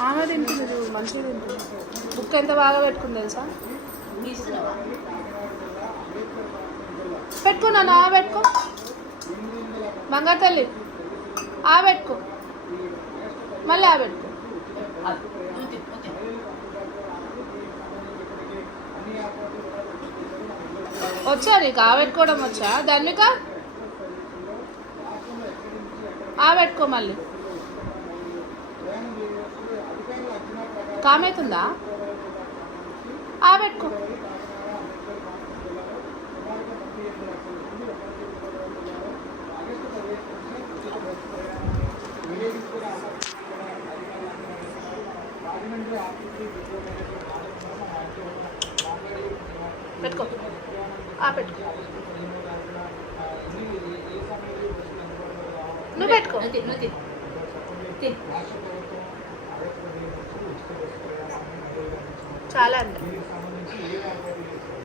ఆమె తింటుంది చూడు మంచిగా తింటుంది బుక్ ఎంత బాగా పెట్టుకుంది తెలుసా? పెట్టుకున్నాను ఆ పెట్టుకో. బంగారు తల్లి ఆ పెట్టుకో. మళ్ళీ ఆ పెట్టుకో. వచ్చా నీకు? ఆ పెట్టుకోవడం వచ్చా? ధన్విక? ఆ పెట్టుకో మళ్ళీ. కామెతుందా ఆ పెట్టుకో పెట్టుకో. ఆ పెట్టుకో. నువ్వు పెట్టుకో. తిను, తిను. తిను. చాలా అండి.